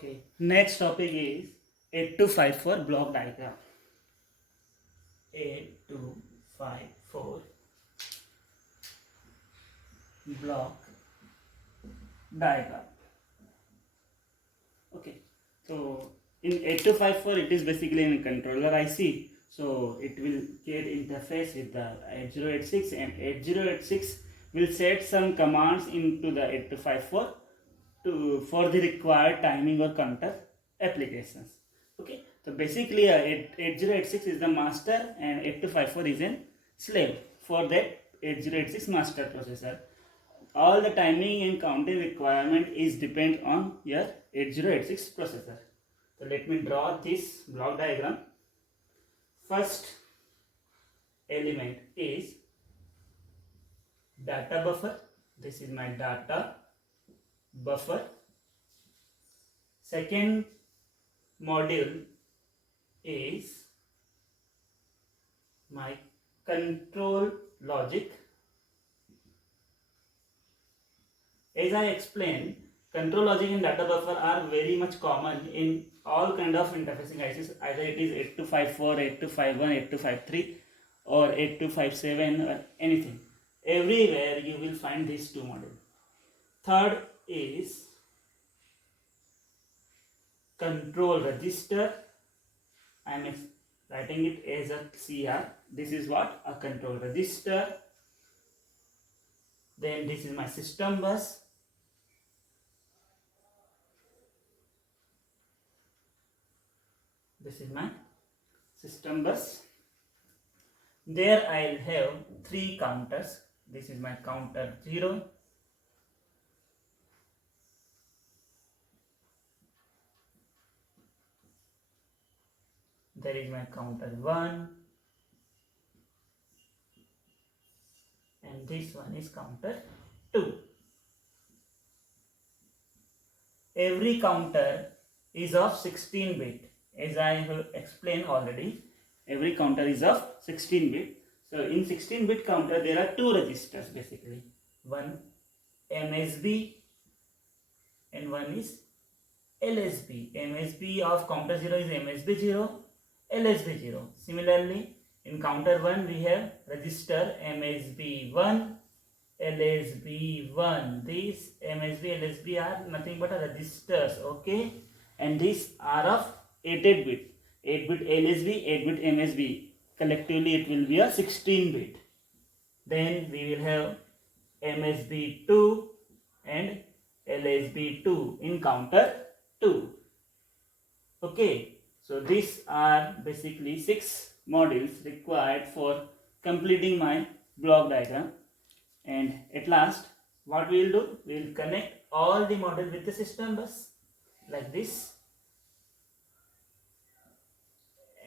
Okay, next topic is 8254 block diagram. 8254 block diagram. Okay, so in 8254 it is basically a controller IC. So it will get interface with the 8086, and 8086 will set some commands into the 8254 for the required timing or counter applications. Okay, so basically 8086 is the master and 8254 is a slave for that 8086 master processor. All the timing and counting requirement is depend on your 8086 processor. So let me draw this block diagram. First element is data buffer. This is my data buffer. Second module is my control logic. As I explained, control logic and data buffer are very much common in all kind of interfacing ICs, either it is 8254, 8251, 8253 or 8257 or anything. Everywhere you will find these two modules. Third is control register. I am writing it as a CR. This is what? A control register. Then this is my system bus. This is my system bus. There I'll have three counters. This is my counter 0. There is my counter 1. And this one is counter 2. Every counter is of 16 bit. As I have explained already, every counter is of 16 bit. So in 16 bit counter there are two registers basically. One MSB and one is LSB. MSB of counter 0 is MSB 0, LSB 0. Similarly, in counter 1 we have register MSB 1, LSB 1. These MSB, LSB are nothing but registers, okay? And these are of 8 bit. 8 bit LSB, 8 bit MSB. Collectively it will be a 16 bit. Then we will have MSB 2 and LSB 2 in counter 2. Okay, so these are basically 6 modules required for completing my block diagram. And at last, what we will do? We will connect all the modules with the system bus like this.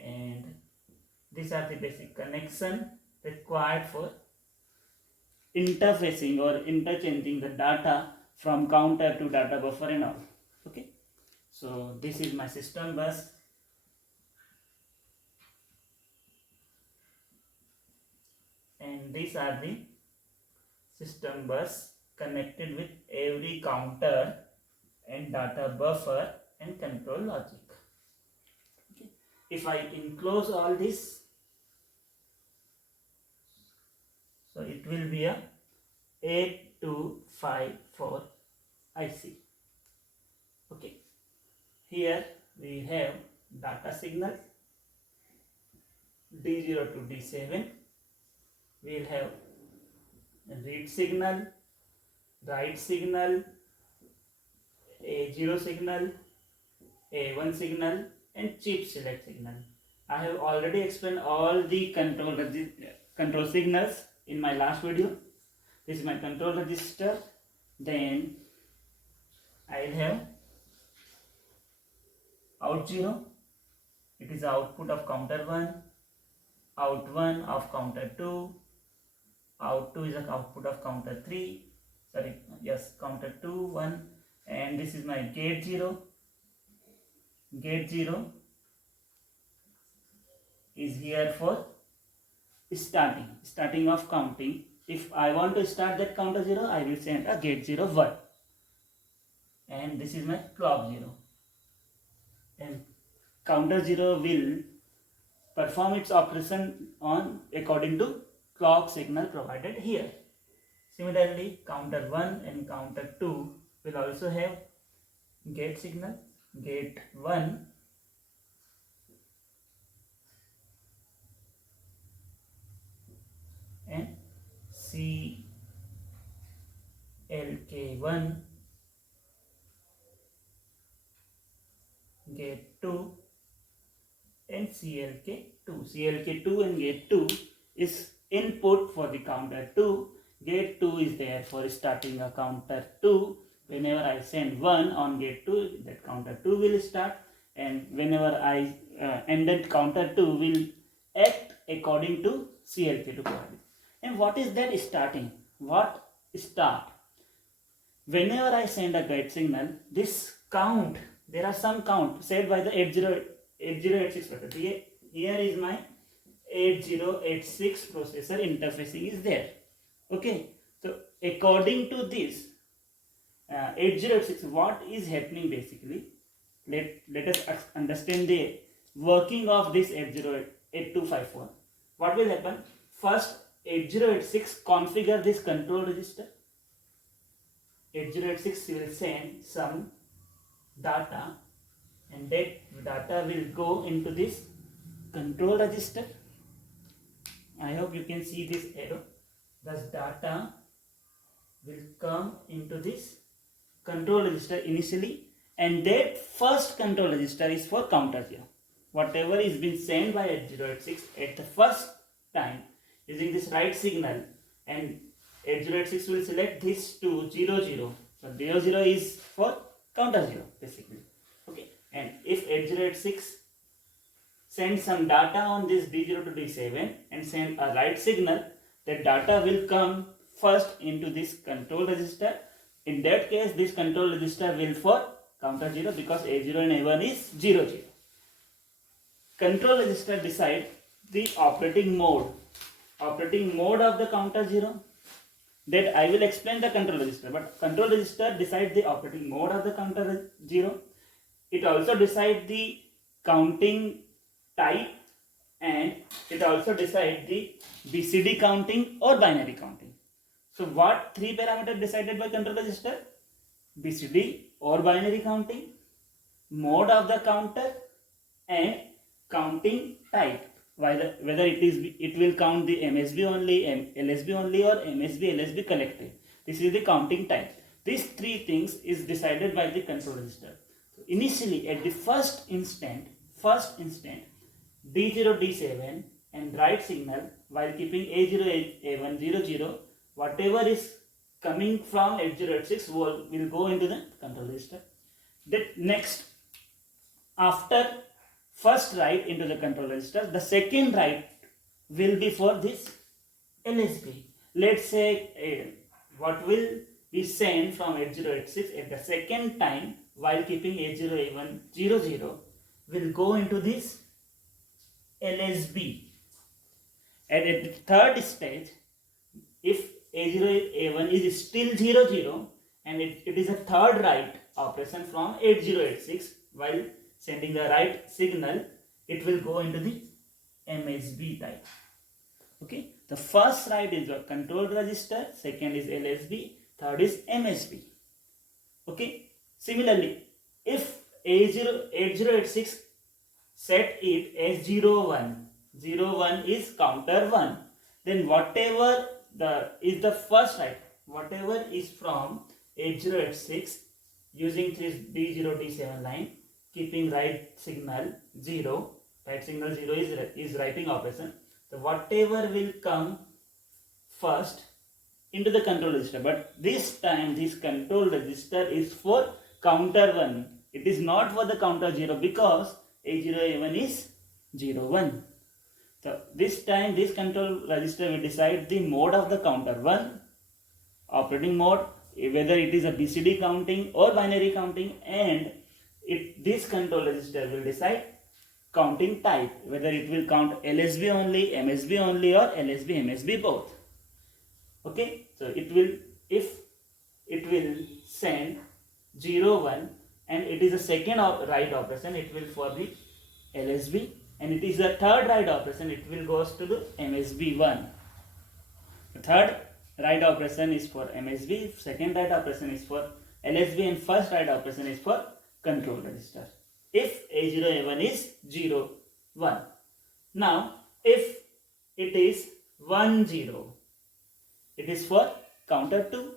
And these are the basic connection required for interfacing or interchanging the data from counter to data buffer and all. Okay, so this is my system bus. And these are the system bus connected with every counter and data buffer and control logic. Okay. If I enclose all this, so it will be a 8254 IC. Okay. Here we have data signal D0 to D7. We will have read signal, write signal, A0 signal, A1 signal and chip select signal. I have already explained all the control signals in my last video. This is my control register. Then I will have out 0. It is the output of counter 1, out 1 of counter 2, out 2 is the output of counter 3, counter 2, 1, and this is my gate 0. Gate 0 is here for starting of counting. If I want to start that counter 0, I will send a gate 0 1. And this is my clock 0. and counter 0 will perform its operation on according to clock signal provided here. Similarly, counter 1 and counter 2 will also have gate signal. Gate 1 and CLK1, gate 2 and CLK2. CLK2 and gate 2 is input for the counter 2. Gate 2 is there for starting a counter 2. Whenever I send 1 on gate 2, that counter 2 will start, and whenever I and that counter 2 will act according to CLK2 coordinate. And what is that starting? What start? Whenever I send a gate signal, this count, there are some count set by the 8086 processor. Here is my 8086 processor interfacing is there. Okay, so according to this 8086, what is happening basically? Let us understand the working of this 808254. What will happen? First, 8086 configure this control register. 8086 will send some data, and that data will go into this control register. I hope you can see this arrow. Thus data will come into this control register initially, and that first control register is for counter 0. Whatever is being sent by 8086 at the first time using this write signal, and 8086 will select this to 00. So 00 is for counter 0 basically. Okay, and if 8086 sends some data on this D0 to D7 and send a write signal, that data will come first into this control register. In that case, this control register will for counter 0, because A0 and A1 is 00. Control register decide the operating mode of the counter 0. That I will explain the control register, but control register decide the operating mode of the counter 0. It also decide the counting type, and it also decide the BCD counting or binary counting. So what three parameters decided by control register? BCD or binary counting, mode of the counter, and counting type. Whether it will count the MSB only, LSB only, or MSB LSB collective. This is the counting type. These three things is decided by the control register. So initially, at the first instant, D0 D7 and write signal, while keeping A0 A1 00, whatever is coming from 8086 will go into the control register. That next, after first write into the control register, the second write will be for this LSB. Let's say what will be sent from 8086 at the second time while keeping A0 A1 00 will go into this LSB. And at the third stage, if A0 A1 is still 00 and it is a third write operation from 8086, while sending the write signal, it will go into the MSB type. Okay, the first write is a control register, second is LSB, third is MSB. Okay, similarly, if 8086 set it as 01, 01 is counter 1, then whatever is the first write, whatever is from 8086 using this D0 D7 line, keeping write signal 0, write signal 0 is writing operation. So whatever will come first into the control register, but this time this control register is for counter 1. It is not for the counter 0, because A0 A1 is 01. So this time this control register will decide the mode of the counter 1, operating mode, whether it is a BCD counting or binary counting, and this control register will decide counting type, whether it will count LSB only, MSB only, or LSB MSB both. Okay, so if it will send 01, and it is a second write operation, it will for the LSB, and it is a third write operation, it will goes to the MSB1. The third write operation is for MSB, second write operation is for LSB, and first write operation is for control register. If A0, A1 is 0, 1. Now, if it is 1, 0, it is for counter 2.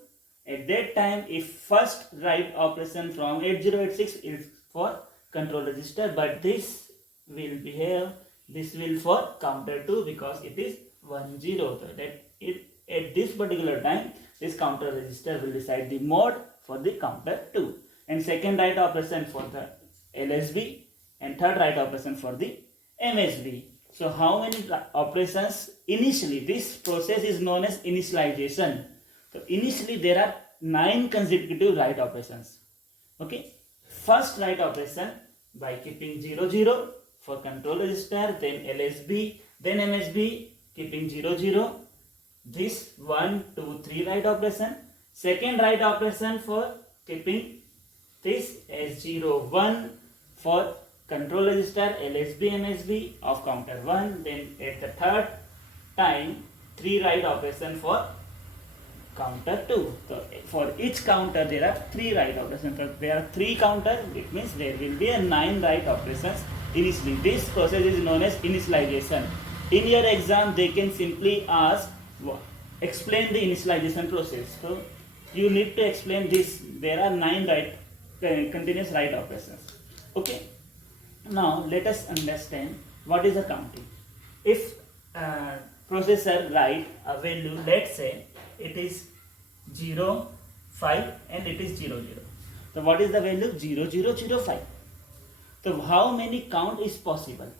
At that time, if first write operation from 8086 is for control register, but this will behave, this will for counter 2 because it is 1, 0. So that at this particular time, this counter register will decide the mode for the counter 2. And second write operation for the LSB, and third write operation for the MSB. So how many operations initially? This process is known as initialization. So initially there are 9 consecutive write operations. Okay. First write operation by keeping 0, 0 for control register, then LSB, then MSB keeping 0, 0. This 1, 2, 3 write operation. Second write operation for keeping this as 0, 1 for control register, LSB, MSB of counter 1. Then at the third time 3 write operation for counter 2. So for each counter there are 3 write operations. So there are 3 counters, it means there will be a 9 write operations initially. This process is known as initialization. In your exam they can simply ask, explain the initialization process. So you need to explain this. There are 9 continuous write operations. Okay. Now let us understand what is a counting. If processor write a value, let's say it is 0, 5 and it is 0, 0. So what is the value? 0, 0, 0, 5. So how many count is possible?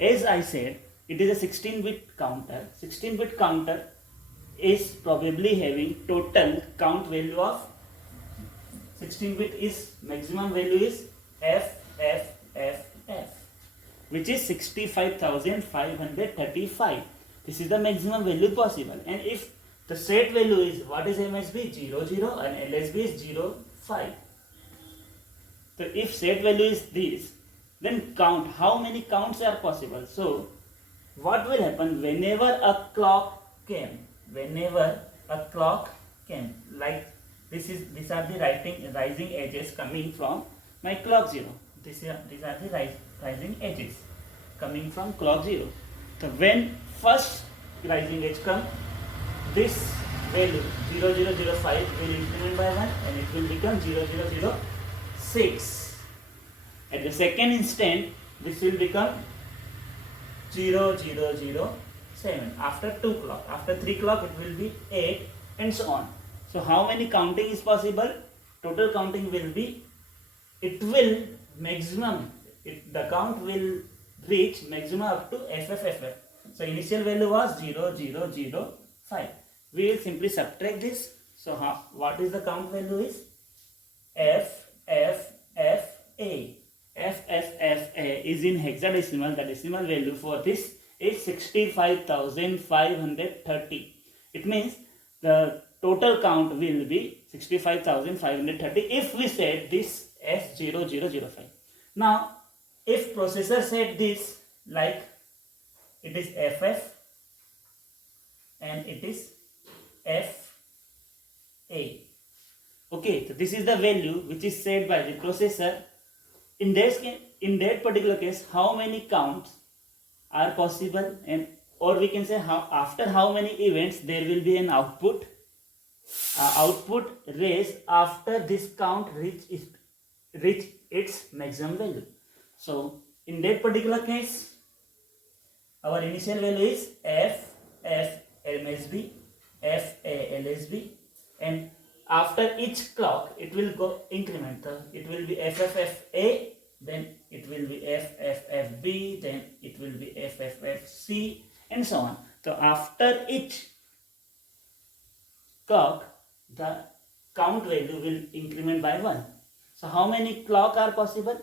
As I said, it is a 16-bit counter. 16-bit counter is probably having total count value of 16-bit is maximum value is F, which is 65,535. This is the maximum value possible. And if the set value is, what is MSB? 0, 0 and LSB is 0, 5. So if set value is this, then count how many counts are possible. So what will happen whenever a clock came? Whenever a clock came, like these are the rising edges coming from my clock 0. These are the rising edges coming from clock 0. So when first rising edge come, this value 0005 will increment by 1 and it will become 0006. At the second instant, this will become 0007. After 2 clock, after 3 clock, it will be 8 and so on. So how many counting is possible? Total counting will be, it will maximum, the count will reach maximum up to FFFF. So initial value was 0005. We will simply subtract this. So what is the count value is? FFFA. FFFA is in hexadecimal. The decimal value for this is 65,530. It means the total count will be 65,530 if we set this as 0005. Now, if processor set this like it is FF and it is FA. Okay, so this is the value which is set by the processor. In that particular case, how many counts are possible, and or we can say after how many events there will be an output raise after this count reach its maximum value. So in that particular case, our initial value is FFMSB, FALSB, and after each clock it will go incremental. It will be FFFA, then it will be FFFB, then it will be FFFC, and so on. So after each clock, the count value will increment by 1. So how many clock are possible?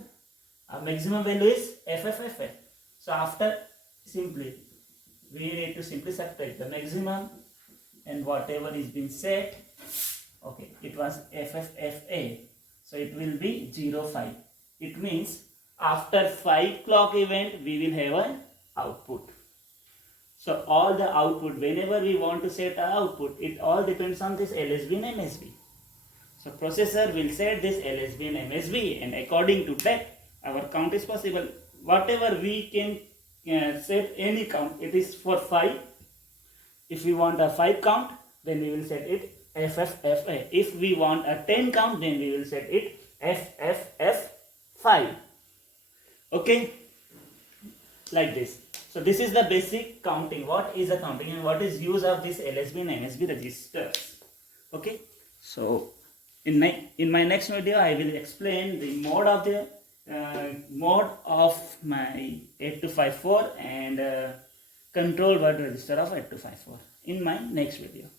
Our maximum value is FFFF. So after simply, we need to simply subtract the maximum and whatever is been set. Okay, it was FFFA. So it will be 05. It means after 5 clock event we will have an output. So all the output, whenever we want to set an output, it all depends on this LSB and MSB. So processor will set this LSB and MSB, and according to that our count is possible. Whatever we can set any count, it is for 5. If we want a 5 count, then we will set it FFFA. If we want a 10 count, then we will set it FFF5. Okay, like this. So this is the basic counting. What is a counting and what is use of this LSB and MSB registers. Okay, so in my next video I will explain the mode of my 8254 and control word register of 8254 in my next video.